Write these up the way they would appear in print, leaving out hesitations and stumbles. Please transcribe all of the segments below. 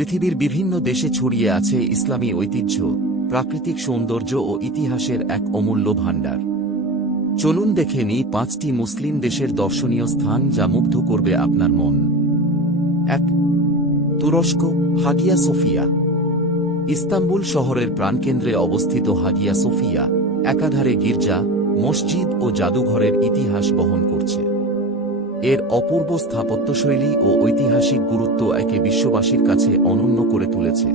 পৃথিবীর বিভিন্ন দেশে ছড়িয়ে আছে ইসলামী ঐতিহ্য, প্রাকৃতিক সৌন্দর্য ও ইতিহাসের এক অমূল্য ভাণ্ডার। চলুন দেখে নিই 5টি মুসলিম দেশের দর্শনীয় স্থান যা মুগ্ধ করবে আপনার মন। 1. তুরস্ক, হাগিয়া সোফিয়া। ইস্তাম্বুল শহরের প্রাণকেন্দ্রে অবস্থিত হাগিয়া সোফিয়া একাধারে গির্জা, মসজিদ ও জাদুঘরের ইতিহাস বহন করছে। এর অপূর্ব স্থাপত্যশৈলী ও ঐতিহাসিক গুরুত্ব একে বিশ্ববাসীর কাছে অনন্য করে তুলেছে।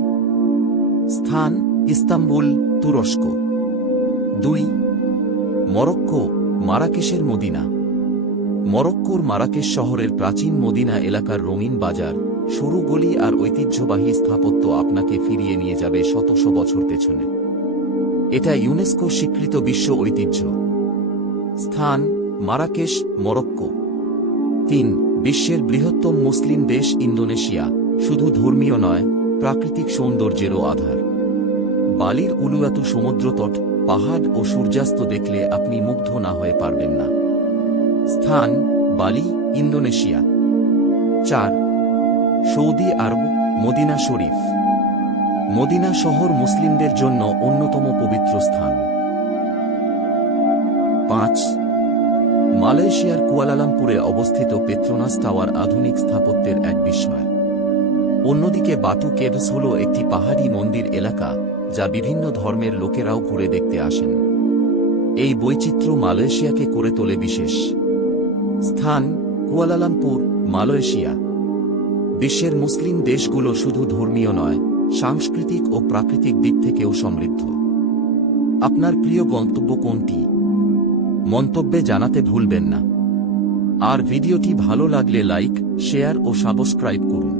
স্থান: ইস্তাম্বুল, তুরস্ক। 2. মরক্কো, মারাকেশের মদিনা। মরক্কোর মারাকেশ শহরের প্রাচীন মদিনা এলাকার রঙিন বাজার, সরু গলি আর ঐতিহ্যবাহী স্থাপত্য আপনাকে ফিরিয়ে নিয়ে যাবে শত বছর পেছনে। এটা ইউনেস্কো স্বীকৃত বিশ্ব ঐতিহ্য। স্থান: মারাকেশ, মরক্কো। 3. বিশ্বের বৃহত্তম মুসলিম দেশ ইন্দোনেশিয়া, শুধু ধর্মীয় নয়, প্রাকৃতিক সৌন্দর্যেরও আধার। বালির উলুয়াতু সমুদ্রতট, পাহাড় ও সূর্যাস্ত দেখলে আপনি মুগ্ধ না হয়ে পারবেন না। স্থান: বালি, ইন্দোনেশিয়া। 4. সৌদি আরব, মদিনা শরীফ। মদিনা শহর মুসলিমদের জন্য অন্যতম পবিত্র স্থান। 5. মালয়েশিয়ার কুয়ালালামপুরে অবস্থিত পেত্রোনাস টাওয়ার আধুনিক স্থাপত্যের এক বিস্ময়। অন্যদিকে বাতু কেভস হল একটি পাহাড়ি মন্দির এলাকা যা বিভিন্ন ধর্মের লোকেরাও ঘুরে দেখতে আসেন। এই বৈচিত্র্য মালয়েশিয়াকে করে তোলে বিশেষ। স্থান: কুয়ালালামপুর, মালয়েশিয়া। বিশ্বের মুসলিম দেশগুলো শুধু ধর্মীয় নয়, সাংস্কৃতিক ও প্রাকৃতিক দিক থেকেও সমৃদ্ধ। আপনার প্রিয় গন্তব্য কোনটি? মন্তব্যে জানাতে ভুলবেন না। আর ভিডিওটি ভালো লাগলে লাইক, শেয়ার ও সাবস্ক্রাইব করুন।